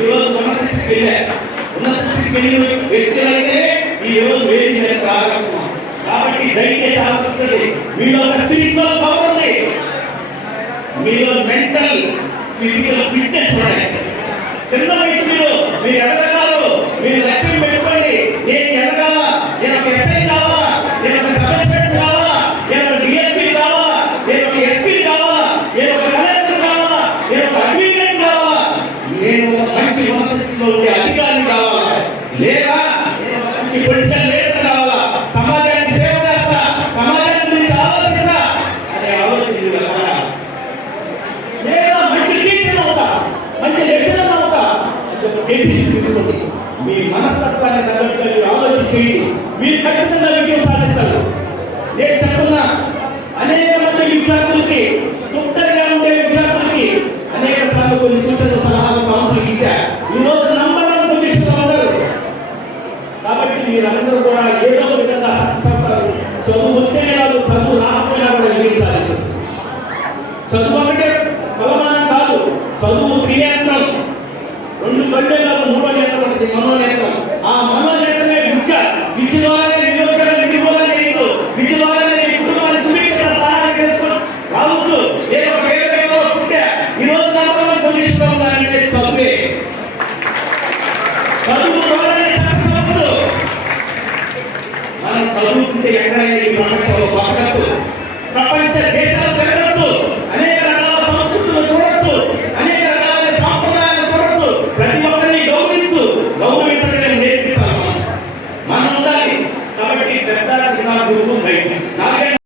ఈరోజు ఉన్నత స్థితికి వెళ్ళారు. ఉన్నత స్థితికి వెళ్ళిన వ్యక్తులైతే ఈ రోజు వేది ప్రారంభం కాబట్టి దయచేసి ఆలోచించండి మీలో ఒక స్పిరిచువల్ పవర్ ఉంది. మీలో మెంటల్ ఫిజికల్ ఫిట్నెస్ ఉన్నాయి చిన్న వయసు మీరు మీరు లక్ష్యం మీరు లేదా ఇప్పుడు ఒక మంచి లీడర్ కావాలా? సమాజానికి సేవ చేస్తా సమాజం గురించి ఆలోచిస్తా. అనే ఆలోచన మీరు లేదా మంచి టీచర్ అవుతా మంచి లెక్చరర్ అవుతా. అని ఒక డెసిషన్ తీసుకోండి. మీ మనస్తత్వాన్ని తగ్గట్టుగా మీరు ఆలోచించేయండి మీరు ఖచ్చితంగా విజయం సాధిస్తారు. నేను చెప్తున్నా అనేక మంది విద్యార్థులకి చదువు త్రినేత్రం. రెండు కళ్ళు కాదు మూడో నేత్రం ఉంటుంది మనోనేత్రం ఆ మనోనేత్రమే విద్య. విద్య ద్వారానే నిరోధకం దిగువలనే నీకు విద్య ద్వారానే నీ కుటుంబాన్ని సుభిక్షణ సహాయం చేస్తాం రావచ్చు. నేను పేదలో పుట్టే ఈ రోజు నాతో పొజిషన్ వెనకాల సినిమా గ్రూప్ ఉంది.